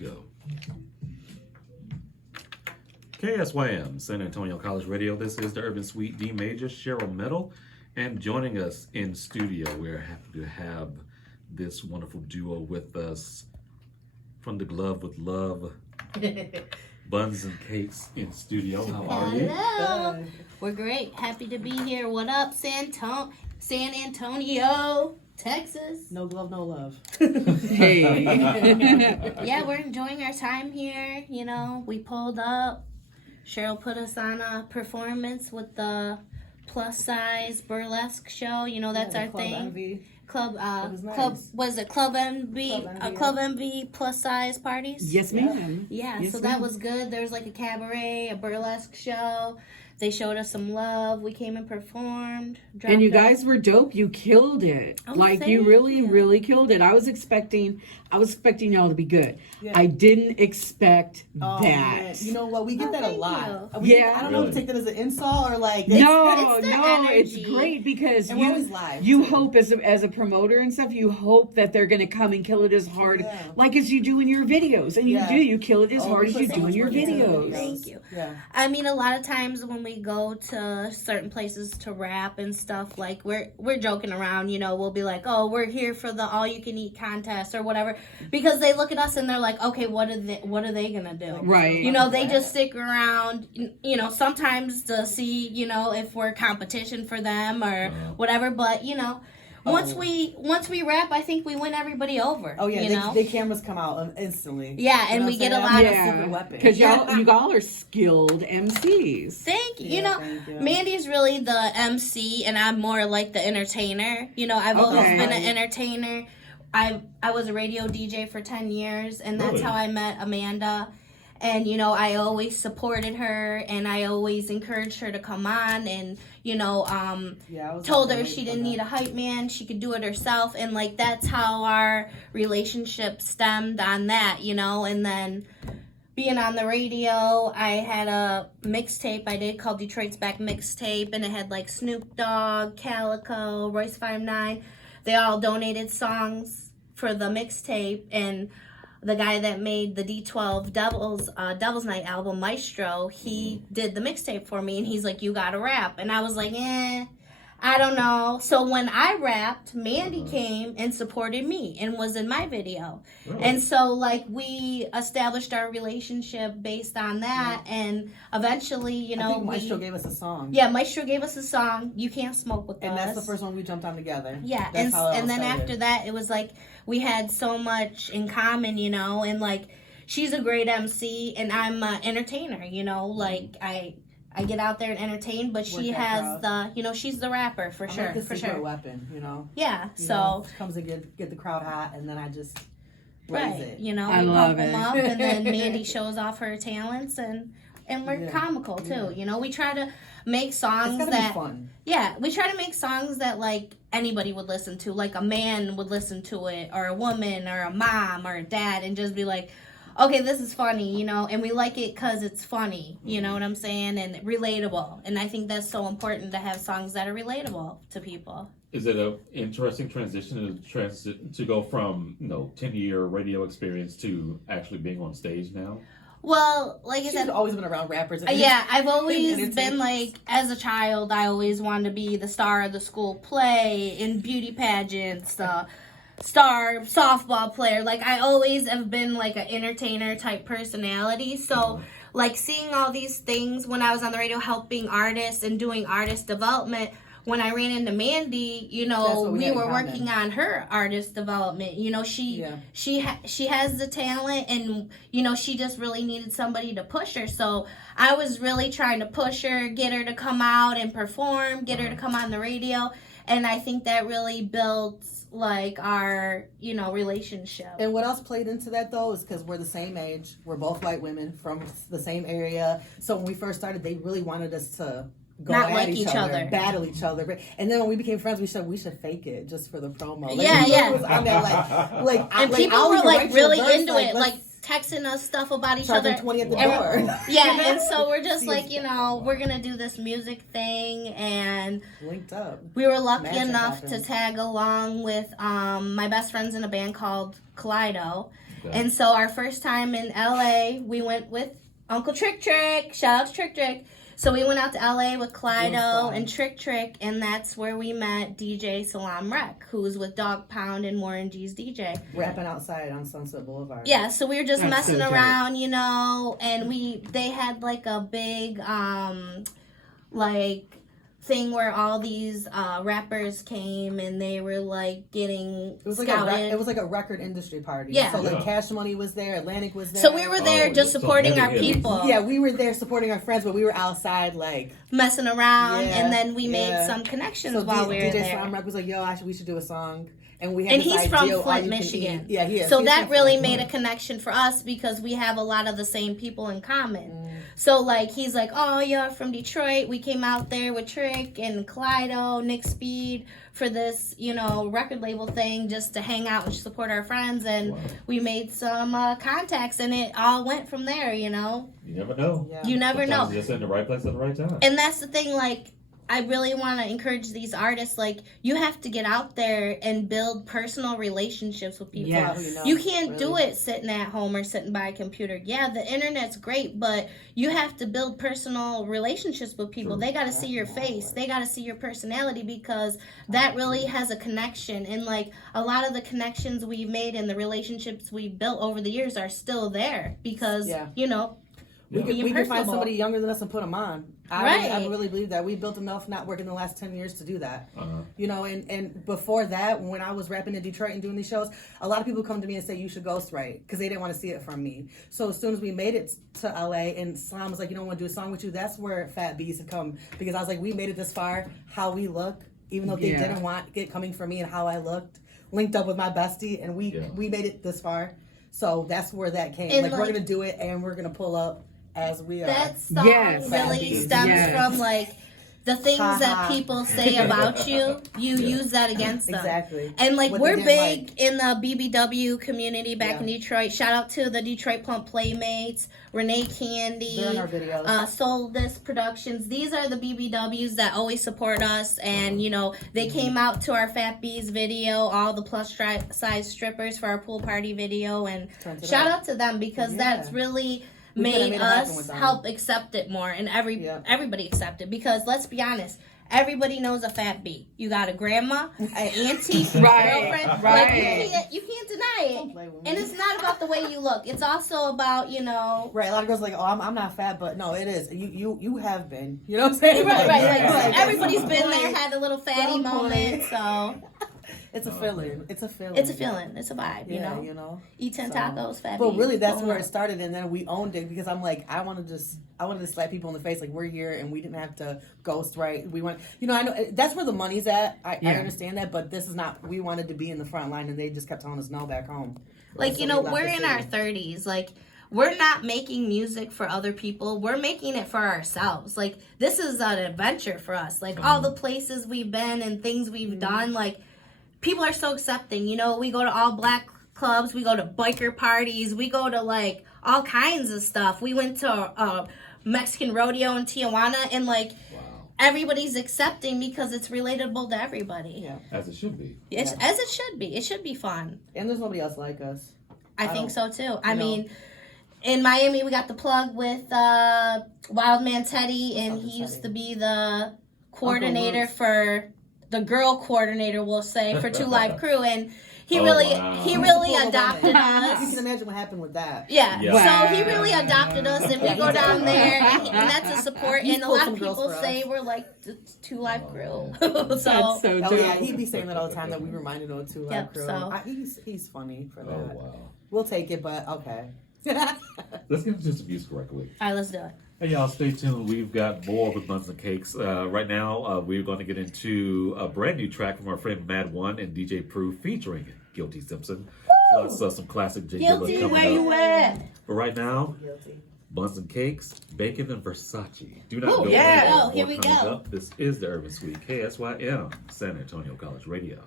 go. KSYM, San Antonio College Radio. This is the Urban Suite D Major, Cheryl Metal. And joining us in studio, we're happy to have this wonderful duo with us from the Glove with Love, Bunz and Cakes in studio. How are you? Hello. We're great. Happy to be here. What up, San Antonio, Texas? No glove, no love. Hey. Yeah, we're enjoying our time here. You know, we pulled up. Cheryl put us on a performance with the plus size burlesque show. You know, that's our Club thing. Envy. Club nice. was it Club Envy? Club Envy plus size parties. Yes, ma'am. Yeah, Yes, so that ma'am. was good. There was like a cabaret, a burlesque show. They showed us some love. We came and performed. And you guys were dope. You killed it. Oh, like thank you really, you. really killed it. I was expecting y'all to be good. Yeah. I didn't expect Oh, that. man. You know what? We get that a thank lot. you. We Yeah. I don't know if to take that as an insult or like. No, it's the it's energy. great because And we're always live, you too. hope as a promoter and stuff, you hope that they're gonna come and kill it as hard Yeah. like as you do in your videos. And Yeah. you kill it as Oh, hard we as put you so do in much your work into videos. it. Thank you. Yeah. I mean, a lot of times when we go to certain places to rap and stuff, like we're joking around, you know, we'll be like, oh, we're here for the all you can eat contest or whatever, because they look at us and they're like, okay, what are they gonna do? Right. You know, they just stick around, you know, sometimes to see, you know, if we're competition for them or whatever, but you know, once we rap, I think we win everybody over. Oh yeah, you know? the cameras come out instantly. Yeah, and You know we what get I'm a saying? lot That's of a secret weapon. Because you all are skilled MCs. Thank you. Yeah, You know, thank you. Mandy's really the MC, and I'm more like the entertainer. You know, I've always Okay. been an entertainer. I was a radio DJ for 10 years, and that's Really? how I met Amanda. And, you know, I always supported her, and I always encouraged her to come on, and, you know, Yeah, I was told her waiting she for didn't that. need a hype man, she could do it herself, and, like, that's how our relationship stemmed on that, you know, and then being on the radio, I had a mixtape I did called Detroit's Back Mixtape, and it had, like, Snoop Dogg, Calico, Royce 5'9". They all donated songs for the mixtape, and the guy that made the D12 Devil's Night album, Maestro, he did the mixtape for me, and he's like, you gotta rap. And I was like, I don't know. So when I rapped, Mandy came and supported me and was in my video. Really? And so, like, we established our relationship based on that, and eventually, you know, I think Maestro gave us a song. yeah, Maestro gave us a song, You Can't Smoke With Us. And that's the first one we jumped on together. Yeah, That's and how it all then started. after that, it was like we had so much in common, you know, and like she's a great MC and I'm an entertainer, you know, like I get out there and entertain, but she Work that has crowd. the, you know, she's the rapper for I'm sure, like the for secret sure. weapon, you know. Yeah, You so know, comes and get the crowd hot, and then I just raise right, it. you know, I we love pump them it. up, and then Mandy shows off her talents, and we're Yeah, comical too, yeah. you know. We try to make songs It's gotta that be fun. yeah, we try to make songs that like anybody would listen to, like a man would listen to it, or a woman, or a mom, or a dad, and just be like, okay, this is funny, you know, and we like it because it's funny, you know what I'm saying, and relatable. And I think that's so important to have songs that are relatable to people. Is it an interesting transition to go from 10-year radio experience to actually being on stage now? Well, like I She's said, always been around rappers. yeah, I've always Entertainment. been like, as a child, I always wanted to be the star of the school play, in beauty pageants, the star softball player. Like, I always have been like an entertainer type personality. So, like, seeing all these things when I was on the radio helping artists and doing artist development, when I ran into Mandy, you That's know, what we we had in were common. working on her artist development. You know, she has the talent, and you know, she just really needed somebody to push her. So I was really trying to push her, get her to come out and perform, get her to come on the radio, and I think that really built like our, you know, relationship. And what else played into that though is because we're the same age. We're both white women from the same area. So when we first started, they really wanted us to go Not at like each each other. battle each other. And then when we became friends, we should fake it just for the promo. Like, Yeah, we yeah. was on there like And like, people I'll were even like write you a really verse, into it. let's- Like texting us stuff about each Charging other. 20 at the And- door. Yeah, and so we're just See, like, it's- you know, we're gonna do this music thing, and Linked up. we were lucky Magic enough to happened. tag along with my best friends in a band called Kaleido. Okay. And so our first time in LA, we went with Uncle Trick Trick. Shout out to Trick Trick. So we went out to LA with It was Kaleido fun. and Trick Trick, and that's where we met DJ Salam Rec, who's with Dog Pound and Warren G's DJ. Rapping outside on Sunset Boulevard. Yeah, so we were just That's messing so dope. around, you know, and they had like a big like thing where all these rappers came and they were like getting It was like scouted. it was like a record industry party. Yeah. So like Yeah. Cash Money was there, Atlantic was there. So we were there Oh, just some supporting heavy our hitters. people, Yeah, we were there supporting our friends, but we were outside like. messing around, Yeah, and then we made yeah. some connections So while we were DJ there. Slam Rock was like, "Yo, we should do a song," and we had. And this he's idea from of all Flint, you can Michigan. eat. Yeah, he is. So He's that from really Flint. made a connection for us because we have a lot of the same people in common. Mm. So like he's like, oh, you're from Detroit. We came out there with Trick and Kaleido, Nick Speed for this, you know, record label thing just to hang out and support our friends. And Wow. we made some contacts, and it all went from there. You know, You never know. Yeah. you never Sometimes know. you're just in the right place at the right time. And that's the thing, like, I really want to encourage these artists, like, you have to get out there and build personal relationships with people. Yes. Who you know, You can't do really. it sitting at home or sitting by a computer. Yeah, the internet's great, but you have to build personal relationships with people. True. They got to see your face. They got to see your personality, because that really has a connection. And, like, a lot of the connections we've made and the relationships we've built over the years are still there because, Yeah. you know, Yeah. being We could find personable. somebody younger than us and put them on. I Right. really believe that. We built enough network in the last 10 years to do that. Uh-huh. You know, and before that, when I was rapping in Detroit and doing these shows, a lot of people come to me and say, you should ghostwrite, because they didn't want to see it from me. So as soon as we made it to LA and Slam was like, you don't want to do a song with you, that's where Fat Bees had come. Because I was like, we made it this far, how we look, even though they Yeah. didn't want it coming from me and how I looked, linked up with my bestie, and we made it this far. So that's where that came. And Like, we're like- going to do it, and we're going to pull up as we are. that song Yes. really Yes. stems Yes. from like the things Ha that ha. people say about you. You Yeah. use that against them. Exactly. And like What we're they big didn't in the BBW community back Yeah. in Detroit. Shout out to the Detroit Plump Playmates, Renee Candy, They're in our videos. Sold This Productions. These are the BBWs that always support us, and you know they came out to our Fat Bees video, all the plus size strippers for our pool party video, and Turned it shout up. out to them because Yeah. that's really We could've made made it happen us with them. help accept it more, and Yeah. everybody accept it, because let's be honest. Everybody knows a Fat Bee. You got a grandma, an auntie, Right, girlfriend. right. Like you can't deny Don't it. play with me. And it's not about the way you look. It's also about, you know, Right, a lot of girls are like, oh, I'm not fat, but no, it is. You have been. You know what I'm saying? right. Like, Like, everybody's some been point. there, had a little fatty Some moment. point. So It's a feeling. It's a feeling. it's a feeling. It's a vibe. Yeah, You know, eat 10 So- tacos, Fat But Bees, really, that's going where up. it started, and then we owned it because I'm like, I wanted to slap people in the face, like we're here, and we didn't have to ghost right. We want, you know, I know that's where the money's at. I Yeah. understand that, but this is not. We wanted to be in the front line, and they just kept telling us no back home. Like, So you we know, left we're the in our city. 30s. Like, we're not making music for other people. We're making it for ourselves. Like, this is an adventure for us. Like, all the places we've been and things we've done, like, people are so accepting. You know, we go to all black clubs. We go to biker parties. We go to, like, all kinds of stuff. We went to Mexican rodeo in Tijuana, and, like, Wow. everybody's accepting because it's relatable to everybody. Yeah, As it should be. It's, as it should be. It should be fun. and there's nobody else like us. I I think so don't- too. I no. mean, in Miami, we got the plug with Wildman Teddy, and Uncle he used Teddy. to be the coordinator Luke. for the girl coordinator, we'll say, for Two Live Crew, and he Oh, really wow. he He's really a cool adopted woman. us. You can imagine what happened with that. Yeah. Yeah. So he really adopted us, and we Yeah, go he's down a- there, and that's a support. He's And a pulled lot some of girls people for us. say we're like the Two Live Oh, Crew. That's so so Oh dope. yeah, he'd be saying that all the time that we reminded him of Two Live Yep, Crew. so- He's funny for that. Oh, wow. We'll take it, but okay. Let's get into some music right quick. all right, let's do it. Hey, y'all, stay tuned. We've got more with Bunz and Cakes. Right now, we're going to get into a brand new track from our friend Mad One and DJ Proof featuring Guilty Simpson. Plus some classic J Dilla Guilty, coming where up. you at? But right now, Guilty. Bunz and Cakes, Bacon and Versace. Do not Ooh, go yeah. anywhere. Here More we coming go. up. This is the Urban Suite, KSYM, San Antonio College Radio.